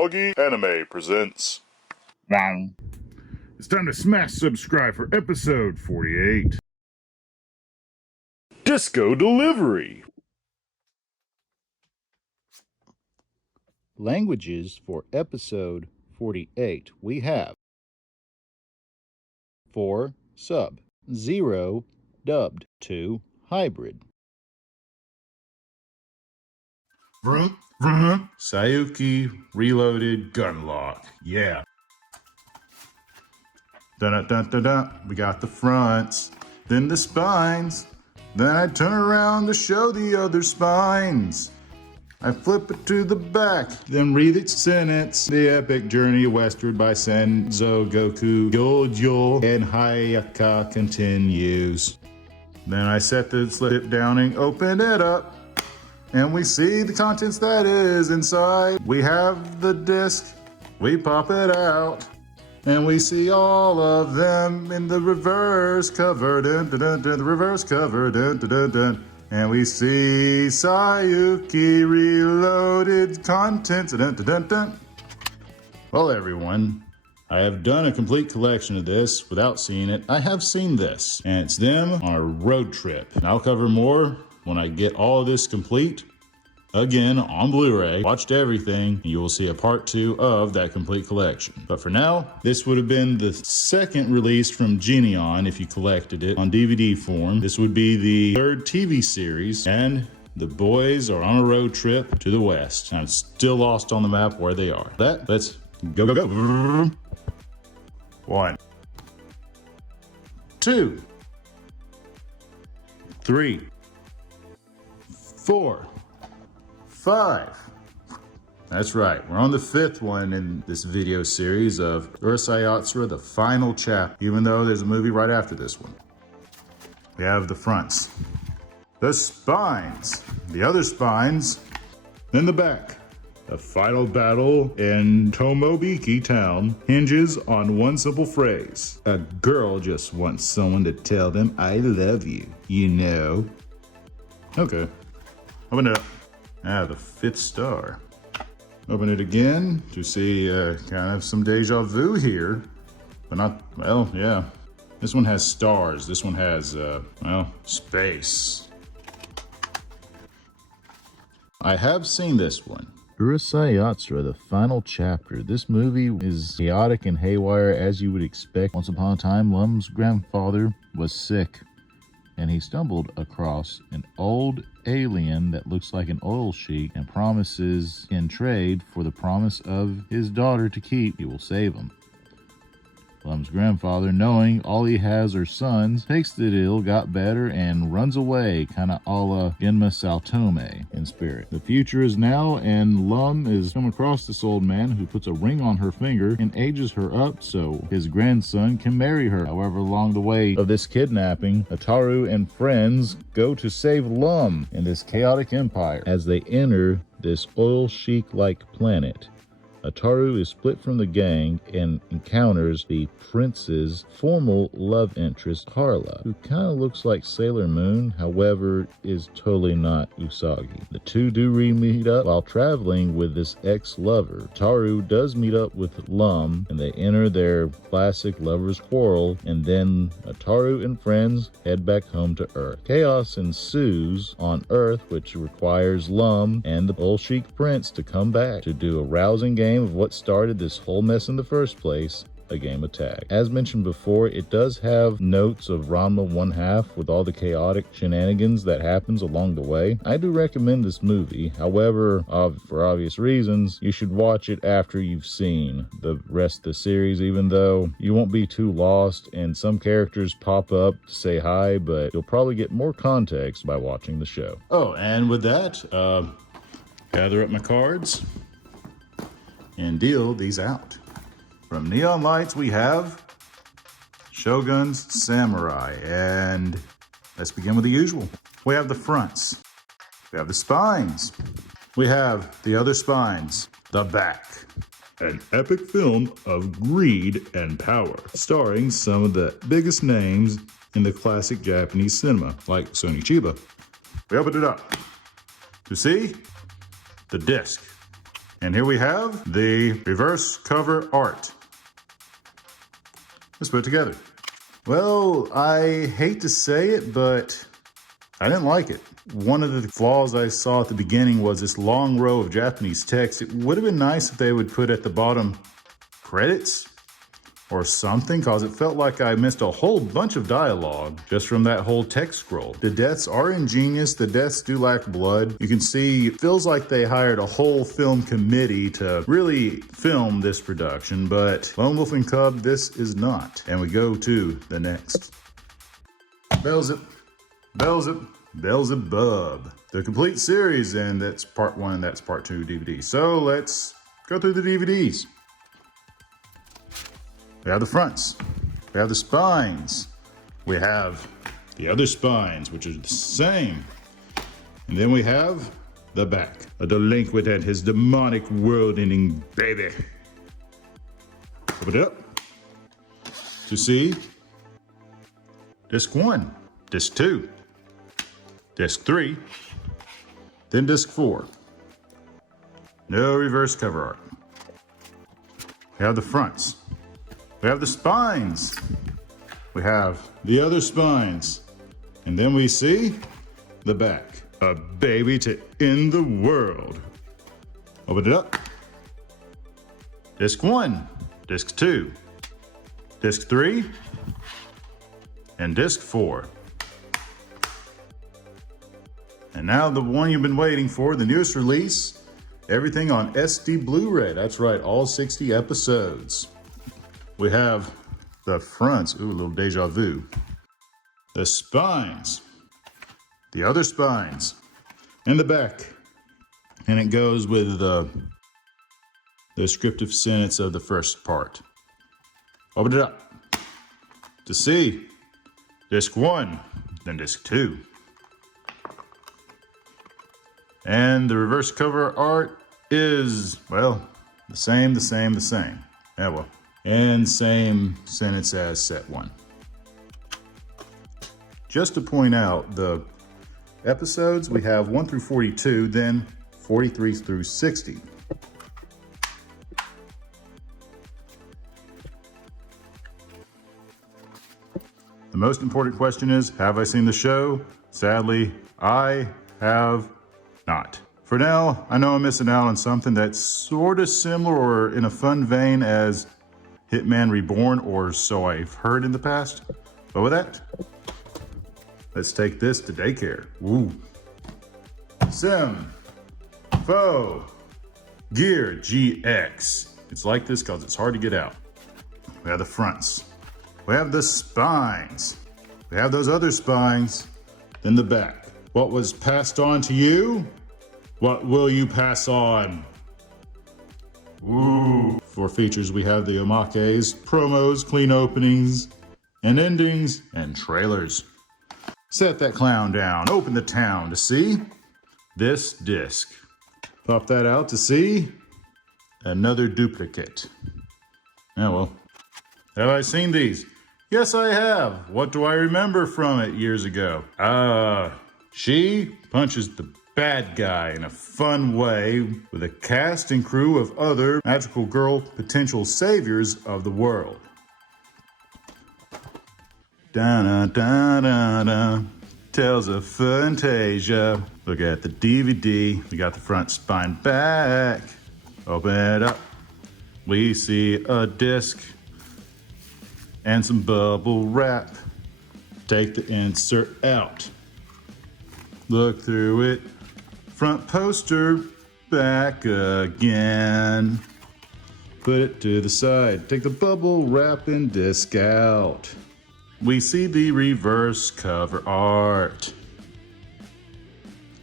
Symphogear Anime presents. It's time to smash subscribe for episode 48. Disco Delivery. Languages for episode 48 we have 4 sub, 0 dubbed, 2 hybrid. Vroom, vroom. Saiyuki Reloaded Gunlock. Yeah. Dun-dun-dun-dun-dun. We got the fronts, then the spines. Then I turn around to show the other spines. I flip it to the back, then read its sentence. The epic journey westward by Senzo, Goku, Yojo, and Hayaka continues. Then I set the slip down and open it up. And we see the contents that is inside. We have the disc, we pop it out. And we see all of them in the reverse cover, dun, dun, dun, dun, the reverse cover, dun, dun, dun, dun. And we see Saiyuki Reloaded contents, dun, dun, dun, dun. Well, everyone, I have done a complete collection of this without seeing it. I have seen this, and it's them on a road trip. And I'll cover more when I get all of this complete. Again, on Blu-ray, watched everything, and you will see a part 2 of that complete collection. But for now, this would have been the second release from Geneon if you collected it on DVD form. This would be the third TV series, and the boys are on a road trip to the west. I'm still lost on the map where they are. Let's go, go, go. 1, 2, 3, 4, 5. That's right, we're on the 5th one in this video series of Urusei Yatsura, the final chapter, even though there's a movie right after this one. We have the fronts, the spines, the other spines, then the back. The final battle in Tomobiki town hinges on one simple phrase. A girl just wants someone to tell them I love you, you know. Okay, open it up. Ah, the 5th star. Open it again to see kind of some deja vu here. But not, well, yeah. This one has stars. This one has, well, space. I have seen this one. Urusei Yatsura, the final chapter. This movie is chaotic and haywire as you would expect. Once upon a time, Lum's grandfather was sick, and he stumbled across an old alien that looks like an oil sheik and promises in trade for the promise of his daughter to keep, he will save him. Lum's grandfather, knowing all he has are sons, takes the deal, got better, and runs away, kinda a la Genma Saltome in spirit. The future is now, and Lum is come across this old man who puts a ring on her finger and ages her up so his grandson can marry her. However, along the way of this kidnapping, Ataru and friends go to save Lum in this chaotic empire. As they enter this oil sheik-like planet, Ataru is split from the gang and encounters the prince's formal love interest, Carla, who kind of looks like Sailor Moon, however, is totally not Usagi. The two do re-meet up while traveling with this ex-lover. Ataru does meet up with Lum, and they enter their classic lover's quarrel, and then Ataru and friends head back home to Earth. Chaos ensues on Earth, which requires Lum and the Bolshevik prince to come back to do a rousing game of what started this whole mess in the first place, a game of tag. As mentioned before, it does have notes of Ranma 1/2 with all the chaotic shenanigans that happens along the way. I do recommend this movie. However, for obvious reasons, you should watch it after you've seen the rest of the series, even though you won't be too lost and some characters pop up to say hi, but you'll probably get more context by watching the show. Oh, and with that, gather up my cards and deal these out. From Neon Lights, we have Shogun's Samurai, and let's begin with the usual. We have the fronts, we have the spines, we have the other spines, the back. An epic film of greed and power, starring some of the biggest names in the classic Japanese cinema, like Sony Chiba. We opened it up to see the disc. And here we have the reverse cover art. Let's put it together. Well, I hate to say it, but I didn't like it. One of the flaws I saw at the beginning was this long row of Japanese text. It would have been nice if they would put at the bottom credits or something, because it felt like I missed a whole bunch of dialogue just from that whole text scroll. The deaths are ingenious. The deaths do lack blood. You can see it feels like they hired a whole film committee to really film this production, but Lone Wolf and Cub, this is not. And we go to the next. Beelzebub. The complete series, and that's part 1 and that's part 2 DVD. So let's go through the DVDs. We have the fronts, we have the spines, we have the other spines, which are the same. And then we have the back, a delinquent and his demonic world-ending baby. Open it up to see disc 1, disc 2, disc 3, then disc 4. No reverse cover art. We have the fronts. We have the spines. We have the other spines. And then we see the back. A baby to end the world. Open it up. Disc 1, disc 2, disc 3, and disc 4. And now the one you've been waiting for, the newest release, everything on SD Blu-ray. That's right, all 60 episodes. We have the fronts, ooh, a little deja vu. The spines, the other spines, and the back. And it goes with the descriptive sentence of the first part. Open it up to see disc 1, then disc 2. And the reverse cover art is, well, the same. Yeah, well. And same sentence as set 1. Just to point out, the episodes, we have 1 through 42, then 43 through 60. The most important question is, have I seen the show? Sadly, I have not. For now, I know I'm missing out on something that's sort of similar or in a fun vein as Hitman Reborn, or so I've heard in the past. But with that, let's take this to daycare. Woo. Symphogear GX. It's like this because it's hard to get out. We have the fronts. We have the spines. We have those other spines. Then the back. What was passed on to you? What will you pass on? Woo. For features, we have the omakes, promos, clean openings, and endings, and trailers. Set that clown down, open the town to see this disc. Pop that out to see another duplicate. Oh well. Have I seen these? Yes, I have. What do I remember from it years ago? She punches the bad guy in a fun way with a cast and crew of other magical girl potential saviors of the world. Da-da-da-da-da, Tales of Phantasia. Look at the DVD. We got the front spine back. Open it up. We see a disc and some bubble wrap. Take the insert out. Look through it. Front poster, back again. Put it to the side. Take the bubble wrap and disc out. We see the reverse cover art.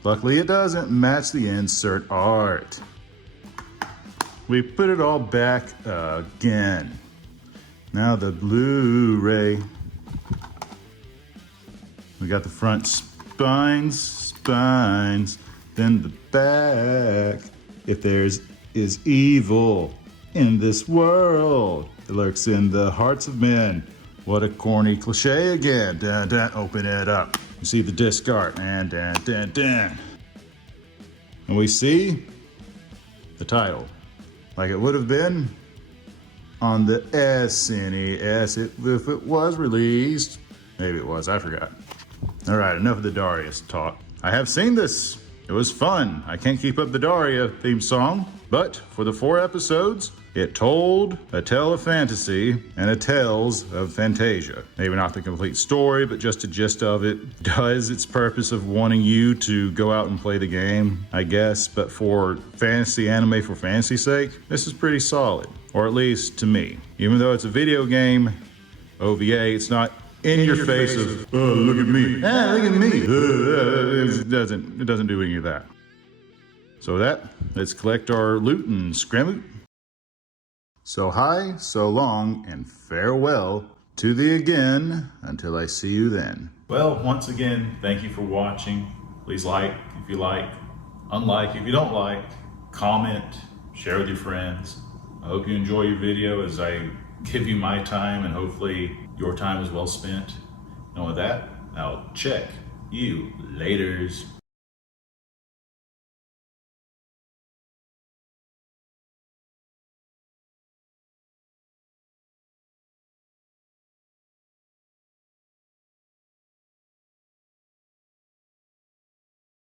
Luckily, it doesn't match the insert art. We put it all back again. Now the Blu-ray. We got the front spines, then the back. If there's is evil in this world, it lurks in the hearts of men. What a corny cliche again. Dun, dun, open it up. You see the disc art, and dun, dun, dun. And we see the title, like it would have been on the SNES if it was released. Maybe it was, I forgot. All right, enough of the Darius talk. I have seen this. It was fun. I can't keep up the Daria theme song, but for the 4 episodes, it told a tale of fantasy and a tales of Phantasia. Maybe not the complete story, but just a gist of it. Does its purpose of wanting you to go out and play the game, I guess, but for fantasy anime for fantasy's sake, this is pretty solid, or at least to me. Even though it's a video game OVA, it's not in your face of, oh, look at me. Ah, look at me. It doesn't do any of that. So with that, let's collect our loot and scram it. So hi, so long, and farewell to thee again, until I see you then. Well, once again, thank you for watching. Please like if you like, unlike if you don't like, comment, share with your friends. I hope you enjoy your video as I give you my time, and hopefully your time is well spent. And with that, I'll check you laters.